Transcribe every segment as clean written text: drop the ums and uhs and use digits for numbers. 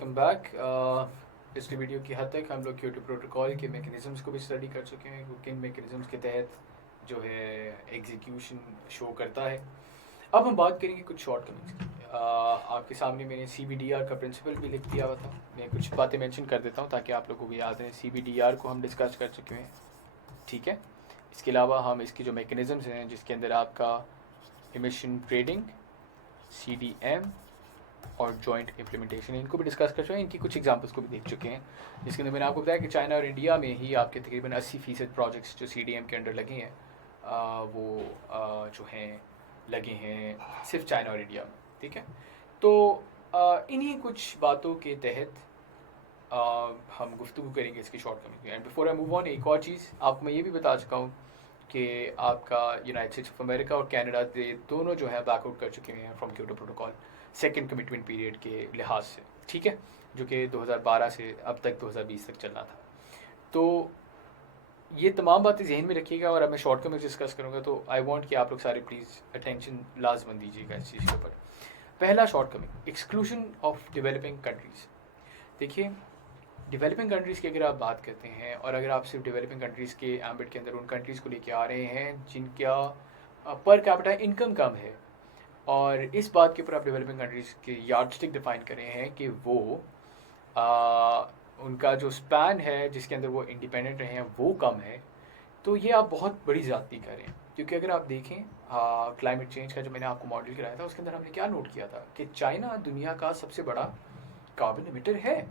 Welcome back. पिछली video की हद तक हम लोग क्योटो प्रोटोकॉल के मैकेनिज़म्स को भी स्टडी कर चुके हैं, किन मैकेनिज़म्स के तहत जो है एग्जीक्यूशन शो करता है। अब हम बात करेंगे कुछ शॉर्टकमिंग्स की। आपके सामने मैंने CBDR का प्रिंसिपल भी लिख दिया हुआ था। मैं कुछ बातें मेंशन कर देता हूँ ताकि आप लोगों को भी याद रहे। CBDR को हम डिस्कस कर चुके हैं, ठीक है। इसके अलावा हम इसकी जो मैकेनिज़म्स हैं जिसके अंदर आपका एमिशन ट्रेडिंग, CDM और जॉइंट इम्प्लीमेंटेशन, इनको भी डिस्कस कर चुके हैं। इनकी कुछ एग्जांपल्स को भी देख चुके हैं, जिसके अंदर मैंने आपको बताया कि चाइना और इंडिया में ही आपके तकरीबन 80% प्रोजेक्ट्स जो CDM के अंडर लगे हैं वो जो हैं लगे हैं सिर्फ चाइना और इंडिया में, ठीक है। तो इन्हीं कुछ बातों के तहत हम गुफ्तगू करेंगे इसकी shortcoming. And before I move on, एक और चीज़ आपको मैं ये भी बता चुका हूँ कि आपका यूनाइटेड स्टेट्स ऑफ अमेरिका और कनाडा दोनों जो है बैकआउट कर चुके हैं from Kyoto protocol second commitment period के लिहाज से, ठीक है, जो कि 2012 से अब तक 2020 तक चलना था। तो ये तमाम बातें जहन में रखिएगा और अब मैं शॉर्ट में डिस्कस करूँगा, तो आई वांट कि आप लोग सारे प्लीज़ अटेंशन लाजमन दीजिएगा इस चीज़ के ऊपर। पहला short coming, exclusion of developing countries. देखिए, डेवलपिंग कंट्रीज़ की अगर आप बात करते हैं और अगर आप सिर्फ डेवलपिंग कंट्रीज़ के एम्बिट के अंदर उन कंट्रीज़ को लेके आ रहे हैं जिनका पर कैपिटा इनकम कम है, और इस बात के ऊपर आप डेवलपिंग कंट्रीज़ के यार्डस्टिक डिफाइन कर रहे हैं कि वो उनका जो स्पैन है जिसके अंदर वो इंडिपेंडेंट रहे हैं वो कम है, तो ये आप बहुत बड़ी ज़्यादती कर रहे हैं। क्योंकि अगर आप देखें क्लाइमेट चेंज का जो मैंने आपको मॉडल कराया था उसके अंदर हमने क्या नोट किया था कि चाइना दुनिया का सबसे बड़ा कार्बन इमिटर है,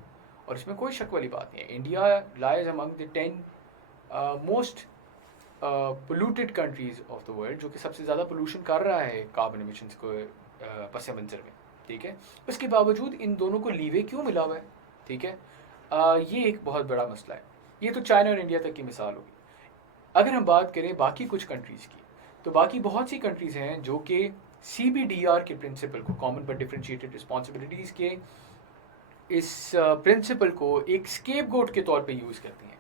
और इसमें कोई शक वाली बात नहीं है। India lies among the 10 most polluted countries of the world, जो कि सबसे ज़्यादा पोल्यूशन कर रहा है कार्बन एमिशंस को पस मंज़र में, ठीक है। उसके बावजूद इन दोनों को लीवे क्यों मिला हुआ है, ठीक है। ये एक बहुत बड़ा मसला है। ये तो चाइना और इंडिया तक की मिसाल होगी। अगर हम बात करें बाकी कुछ कंट्रीज़ की, तो बाकी बहुत सी कंट्रीज़ हैं जो कि CBDR के प्रिंसिपल को, कॉमन बट डिफरेंशिएटेड रिस्पॉन्सिबिलिटीज़ के इस प्रिंसिपल को एक स्केपगोट के तौर पे यूज़ करती हैं,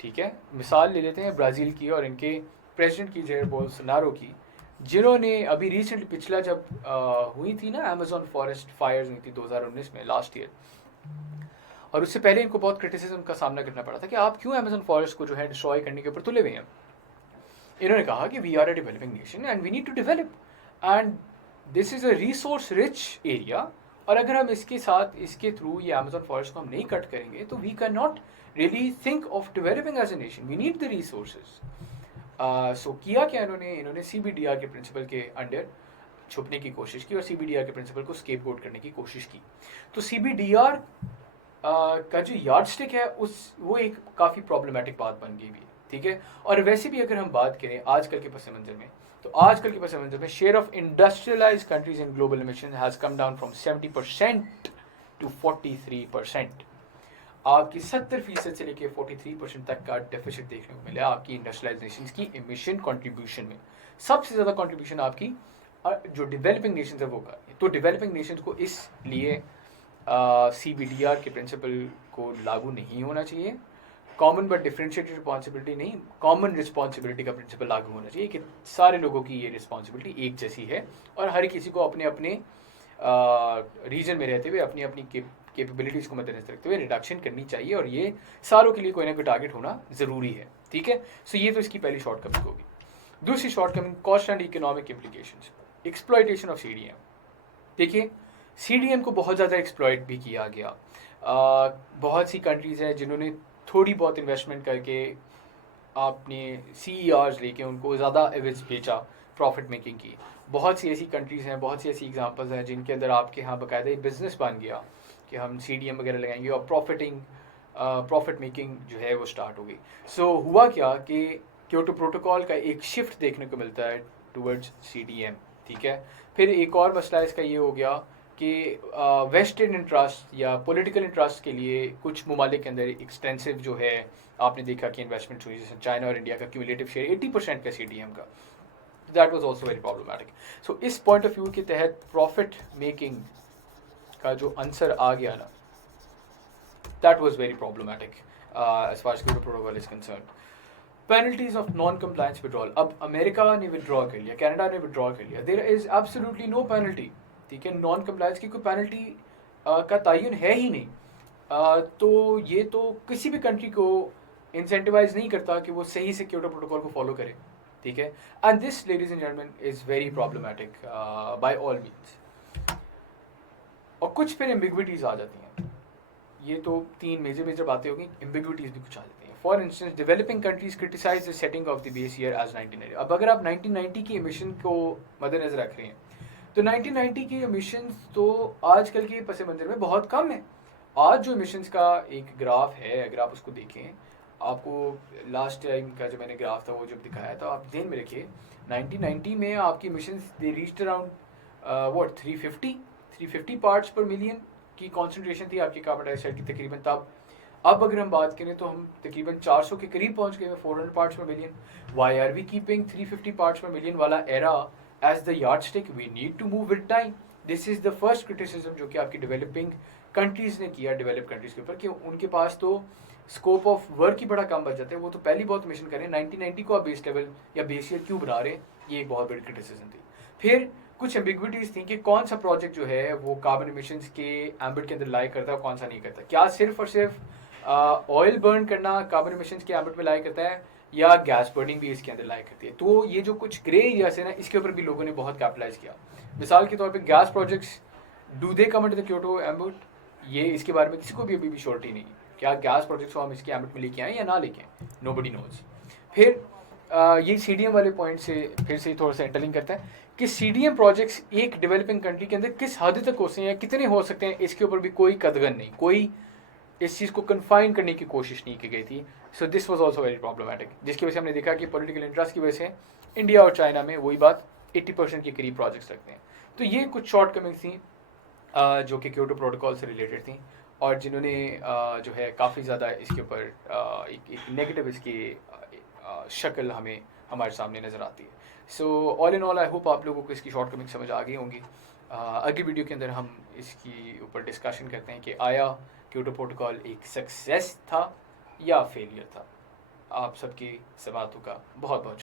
ठीक है। मिसाल ले लेते हैं ब्राज़ील की और इनके प्रेसिडेंट की, जेयर बोल्सोनारो की, जिन्होंने अभी रिसेंटली पिछला जब हुई थी ना अमेज़न फॉरेस्ट फायर्स हुई थी 2019 में, लास्ट ईयर, और उससे पहले इनको बहुत क्रिटिसिज्म का सामना करना पड़ा था कि आप क्यों अमेज़न फॉरेस्ट को जो है डिस्ट्रॉय करने के ऊपर तुले हुए हैं। इन्होंने कहा कि we are a developing nation and we need to develop, and this is a resource rich area, और अगर हम इसके साथ इसके थ्रू ये अमेज़न फॉरेस्ट को हम नहीं कट करेंगे तो we can not really think of developing as a nation, we need the resources. So किया क्या इन्होंने CBDR के प्रिंसिपल के अंडर छुपने की कोशिश की और CBDR के प्रिंसिपल को स्केपगोट करने की कोशिश की। तो CBDR का जो यार्डस्टिक है वो एक काफ़ी प्रॉब्लमेटिक बात बन गई हुई है, ठीक है। और वैसे भी अगर हम बात करें आजकल के पस मंज़र में, तो आजकल के पस मंज़र में share of industrialise countries in global emission has come down from 70% to 43%। आपकी 70% से लेकर 43% तक का डेफिसिट देखने को मिला आपकी इंडस्ट्रियलाइज नेशंस की एमिशन कंट्रीब्यूशन में। सबसे ज़्यादा कंट्रीब्यूशन आपकी जो डेवलपिंग नेशंस है वो कर रही है। तो डेवलपिंग नेशंस को इसलिए CBDR के प्रिंसिपल को लागू नहीं होना चाहिए। कॉमन बट डिफरेंशिएटेड रिस्पॉन्सिबिलिटी नहीं, कॉमन रिस्पॉन्सिबिलिटी का प्रिंसिपल लागू होना चाहिए कि सारे लोगों की ये रिस्पॉन्सिबिलिटी एक जैसी है और हर किसी को अपने अपने रीजन में रहते हुए अपनी अपनी कैपेबिलिटीज़ को मद्देनजर रखते हुए रिडक्शन करनी चाहिए, और ये सारों के लिए कोई ना कोई टारगेट होना ज़रूरी है, ठीक है। सो ये तो इसकी पहली शॉर्टकमिंग होगी। दूसरी shortcoming, cost and economic implications, exploitation of CDM। देखिए, CDM को बहुत ज़्यादा एक्सप्लॉयट भी किया गया। बहुत सी कंट्रीज़ हैं जिन्होंने थोड़ी बहुत इन्वेस्टमेंट करके आपने CERs लेके उनको ज़्यादा एवरेज बेचा, प्रॉफिट मेकिंग की। बहुत सी ऐसी कंट्रीज़ हैं, बहुत सी ऐसी एग्जांपल्स हैं जिनके अंदर आपके यहाँ बाकायदा एक बिज़नेस बन गया कि हम CDM वगैरह लगाएंगे और प्रॉफिट मेकिंग जो है वो स्टार्ट हो गई। सो हुआ क्या कि क्योटो प्रोटोकॉल का एक शिफ्ट देखने को मिलता है टूवर्ड्स CDM, ठीक है। फिर एक और मसला इसका ये हो गया कि वेस्टेड इंटरेस्ट या पॉलिटिकल इंटरेस्ट के लिए कुछ ममालिक के अंदर एक्सटेंसिव जो है आपने देखा कि इन्वेस्टमेंट हुई, जैसे चाइना और इंडिया का क्यूमुलेटिव शेयर 80% का CDM का, that was also very problematic. So इस पॉइंट ऑफ व्यू के तहत प्रॉफिट मेकिंग का जो आंसर आ गया ना, that was very problematic as far as Kyoto protocol is concerned. Penalties of non compliance withdrawal, अब अमेरिका ने विड्रॉ कर लिया, कनाडा ने विड्रॉ कर लिया, there is absolutely no penalty, ठीक है। नॉन कंप्लायंस की कोई पेनल्टी का तयन है ही नहीं। तो ये तो किसी भी कंट्री को इंसेंटिवाइज नहीं करता कि वो सही से क्योटो प्रोटोकॉल को फॉलो करे, ठीक है। And this ladies and gentleman is very problematic by all means. और कुछ फिर एम्बिग्विटीज आ जाती हैं, ये तो तीन मेजर मेजर बातें होगी, एम्बिग्विटीज भी कुछ आ जाती हैं। For instance developing countries criticise the setting of the base year as 1990। अब अगर आप 1990 की एमिशन को मद्देनजर रख रहे हैं तो 1990 की एमिशंस तो आजकल के पस मंजर में बहुत कम है। आज जो एमिशंस का एक ग्राफ है, अगर आप उसको देखें, आपको लास्ट टाइम का जो मैंने ग्राफ था वो जब दिखाया था, आप ध्यान में रखिए 1990 में आपकी emissions they reached around what 350 parts per million की कॉन्सेंट्रेशन थी आपकी कार्बन डाइऑक्साइड की तकरीबन तब। अब अगर हम बात करें तो हम तकरीबन 400 के करीब पहुंच गए हैं, 400 parts per million. Why are we keeping 350 parts per million वाला era as the yardstick? We need to move with time. This is the first criticism जो कि आपकी डेवलपिंग कंट्रीज ने किया डेवलप कंट्रीज के ऊपर, कि उनके पास तो स्कोप ऑफ वर्क ही बड़ा कम बच जाता है। वो तो पहली बहुत मिशन करें, 1990 को आप बेस लेवल या बेस ईयर क्यों बना रहे हैं, ये एक बहुत बड़ी क्रिटिसिज्म थी। फिर कुछ एम्बिग्विटीज थी कि कौन सा प्रोजेक्ट जो है वो कार्बन एमिशंस के एम्बिट के अंदर लाई करता है और कौन सा नहीं करता। क्या सिर्फ और सिर्फ ऑयल बर्न करना कार्बन एमिशंस के एम्बिट में लाई करता है, या गैस बर्निंग भी इसके अंदर लाई करती है? तो ये जो कुछ ग्रे एरियाज है ना, इसके ऊपर भी लोगों ने बहुत कैपिटलाइज किया। मिसाल के तौर पर gas projects, do they come into the Kyoto ambit? ये इसके बारे में किसी को भी अभी भी श्योरिटी नहीं है। क्या गैस प्रोजेक्ट्स को हम इसके एम्बिट में लेके आए या ना लेके आए, नोबडी नोज। फिर ये सीडीएम वाले पॉइंट से फिर से थोड़ा सा इंटरलिंक करता है कि सीडीएम प्रोजेक्ट्स एक डेवलपिंग कंट्री के अंदर किस हद तक हो सकते हैं या कितने हो सकते हैं, इसके ऊपर भी कोई कदगन नहीं, कोई इस चीज़ को कन्फाइन करने की कोशिश नहीं की गई थी। So this was also very problematic, जिसकी वजह से हमने देखा कि पॉलिटिकल इंटरेस्ट की वजह से इंडिया और चाइना में वही बात 80% के करीब प्रोजेक्ट्स रखते हैं। तो ये कुछ शॉर्ट कमिंग्स थी जो कि क्योटो प्रोटोकॉल से रिलेटेड थी, और जिन्होंने जो है काफ़ी ज़्यादा इसके ऊपर एक नेगेटिव इसकी शक्ल हमें हमारे सामने नज़र आती है। So all in all I hope आप लोगों को इसकी शॉर्ट कमिंग समझ आ गई होंगी। अगली वीडियो के अंदर हम इसकी ऊपर डिस्कशन करते हैं कि आया क्योटो प्रोटोकॉल एक सक्सेस था या फेलियर था। आप सबकी सवालों का बहुत बहुत